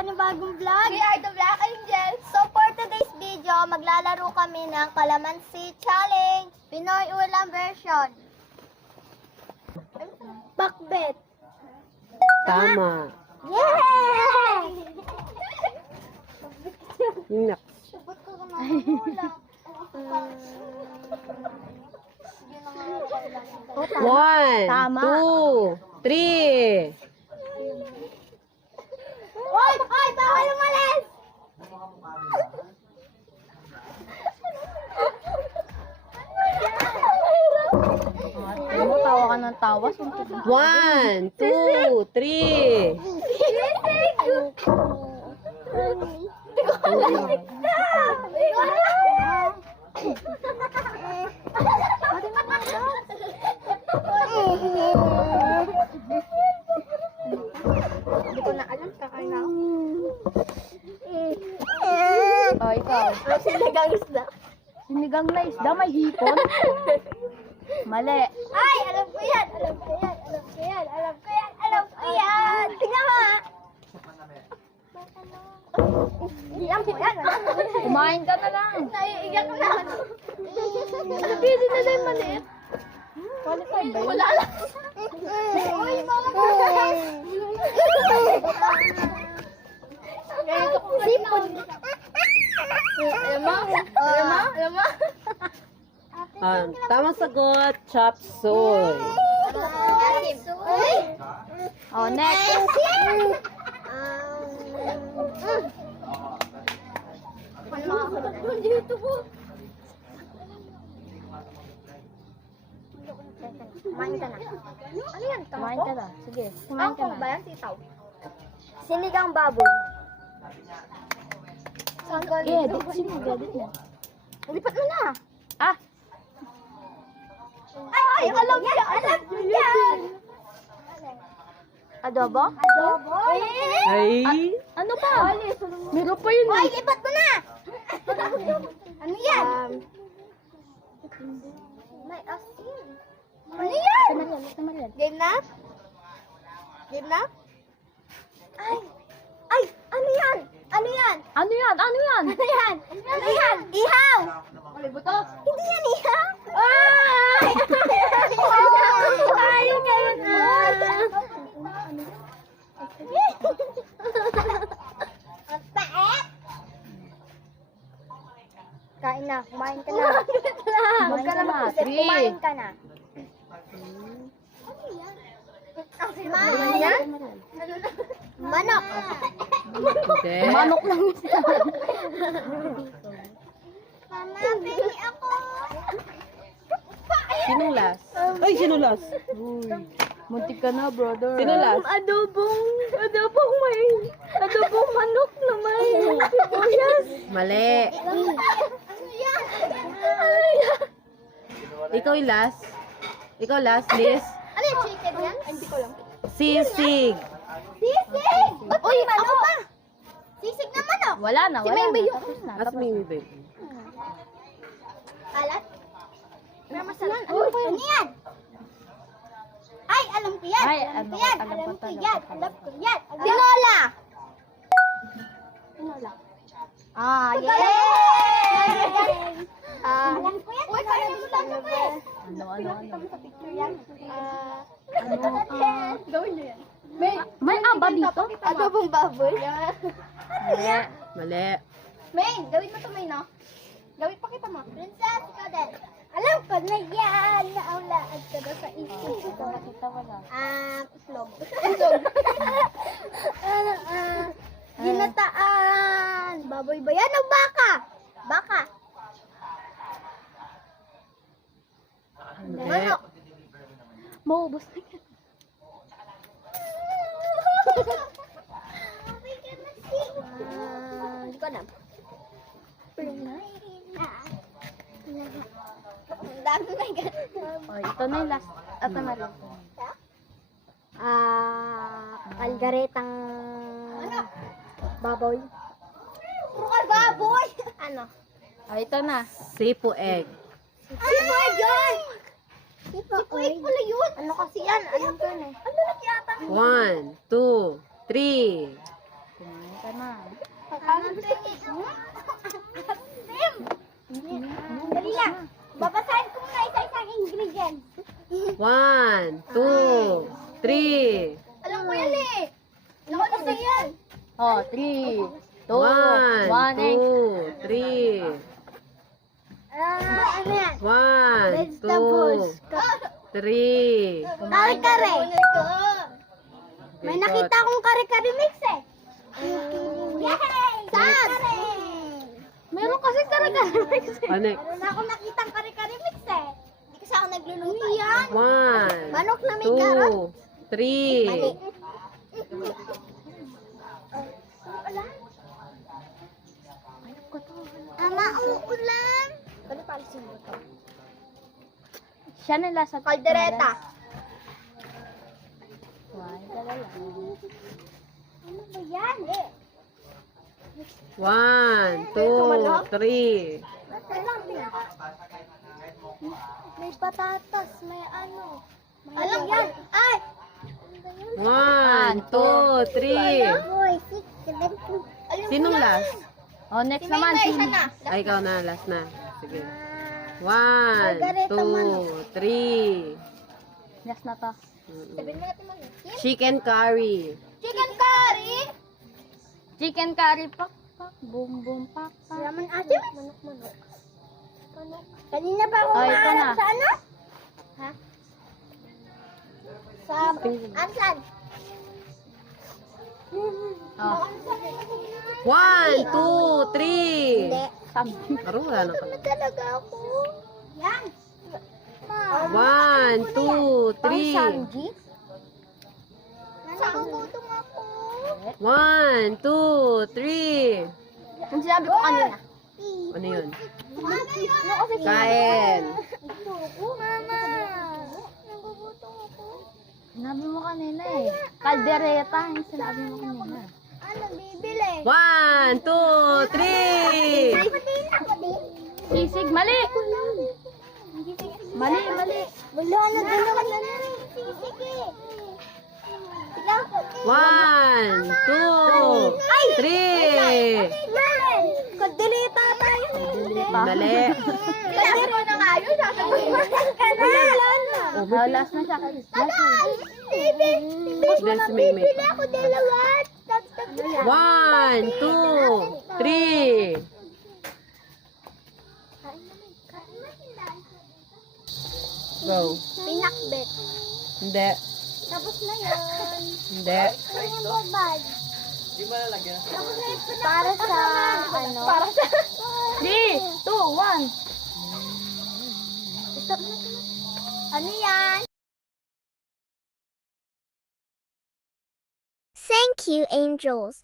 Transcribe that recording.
panibagong vlog. We are the Black Angels. So for today's video, maglalaro kami ng Kalamansi Challenge. Pinoy ulam version. Bakbet. Tama. Yay! Nak. Sabot ko ng ulam. One, Tama. 2, 3. Hoy! Hoy! Bawal umalis! Ano, tawa ka ng tawa? 1, 2, 3. Hindi ko na alam, kakain ako. Oh, ikaw. Sinigang isda. Sinigang na isda, may hipon. Mali. Ay! Alam ko yan! Alam ko yan! Alam ko yan! Alam ko yan! Alam ko yan! Tingnan mo ha! Alam ko yan! Kumain ka na lang. Naiiyak na! Pwede na lang yung maliit. Qualified ba yun? Wala lang! Uy, mga sipon! Alam mo? Alam mo? Alam mo? Tamang sagot, chop suey. Oh, next. Dito po. Kumain ka na. Ano yan? Kumain ka na. Sige, kumain ka Tangkong ba na. yan? Sitaw. Sinigang baboy. Edit. Sino edit mo? Lipat mo na. Ah, Ay, alam ko yan. Alam ko yan. adobo? Adobo. Ay. Ano ba? Meron pa yun. Hoy, lipat mo na. Ano yan? May asin. Ano yan? Tamaryan. Game na? Game na? Ay! Ay! Ano yan? Ano yan? Ano yan? Ano yan? Ano yan? Ano yan? Ihaw! Hindi yan ihaw! Ay! Ay! Ganun Ang paet! Kain na, kumain ka na. Huwag ka na mag-isip, Three. kumain ka na. Ano yan? Manok. Hindi. Manok lang isa. Mama, baby ako. Sinong last? Ay, sino last? Muntik ka na, brother. Sino last? Adobong manok na may sibuyas. Mali. Ano yan? Ikaw yung last. Ikaw last, Liz. Ano yung chicken yan? Hindi ko lang. Sisig. Sisig! Uy, manok pa! Sisig na manok! Wala na, Si wala Mingming na. yun. Tapos na, As tapos may na. baby. Alat? May masarap. Ano yan? Ay, alam ko yan! Ay, Alam ko ano, yan! alam Alam ko ko talaga. yan! Alam ko yan! Tinola! Ah, yay! Alam ko yan! Uy, kaya mo lang ako eh! Ano. sa picture yan? Gawin niyo yan. May aba dito? Adobong baboy. Mali. Mali. Main, gawin mo to, Main, no? Gawin pa kita mo. Princess, ikaw din. Alam ko na yan. Naulaan ka na sa isip ko. Nakita ko na. Islog. Islog. Ginataan. Baboy ba yan o baka? Baka. Hindi. Manok. Maubos na yan. Hindi ko alam. Ang dami na ganun. Oh, ito na yung last. Ito na rin. Kalgaretang baboy. Bukal baboy! Ano? Oh, ito na. Sipo egg. Sipo egg yun! Sipo egg pala yun! Ano kasi yan? Alam ko yun eh. Ano na yata? 1, 2, 3. Kumain ka na. Asim! Dali lang. Babasahin ko muna isa-isang ingredients. 1, 2, 3. Alam ko yan eh. Naku, kasi yan. Oh, 3, 2, 1, 1, 2, 3. Ano yan? 1, 2, 3. Kare-kare. May nakita akong kare-kare mix eh. Yay! Kare-kare! Meron kasi kare-kare mix eh. Ano? Meron akong nakitang kare-kare mix eh. Hindi kasi ako nagluluto. Yan. 1, Manok na may carrot. 2, 3. Mali. Ama, umuulan. Ano pa alisin mo to? Siya na lasa. Caldereta. Why, dala lang. Ano ba yan? 1, 2, 3. May patatas, may ano. Alam yan. Ay! 1, 2, 3. Sinong last? Oh, next naman. Si Si na. Ay, ikaw na. Last na. Sige. 1, Margareta 2, 3. Last na to. Sabihin mo natin mag Chicken curry. Chicken curry. Chicken curry pak pak. Boom boom pak pak. Ramen asim. Manok. Kanina pa ako Oh, ito maharap na. sa ano? Ha? Sa Ansan. Oh. 1, 2, 3. Hindi. Sabi. Aro, wala na Ano talaga ako? Yan. 1, 2, 3. Sanji? Nagugutom ako. 1, 2, 3. Yung sinabi ko kanina. Ano yun? Mama. Kain. Mama. Nagugutom ako. Sinabi mo kanina eh. Caldereta yung sinabi mo kanina. Ano, bibili? 1, 2, 3. Ako din, ako din. Sisig, mali! Mali, mali. Wala na, dalawa na rin. Sige. Tignan ko. 1, 2, 3. Yan! Kadilita tayo. Mali. Kadilita na nga yun. Sasabihin ka na. Wala na. Oh, last na siya. Last na. Dahil si Mimi. Bibili ako dalawa. 1, 2, 3. Go. Pinakbet. Hindi. Tapos na yun. Hindi. Ano yung babad? Para sa, ano? Para sa... 3, 2, 1. Ano yan? Thank you, angels.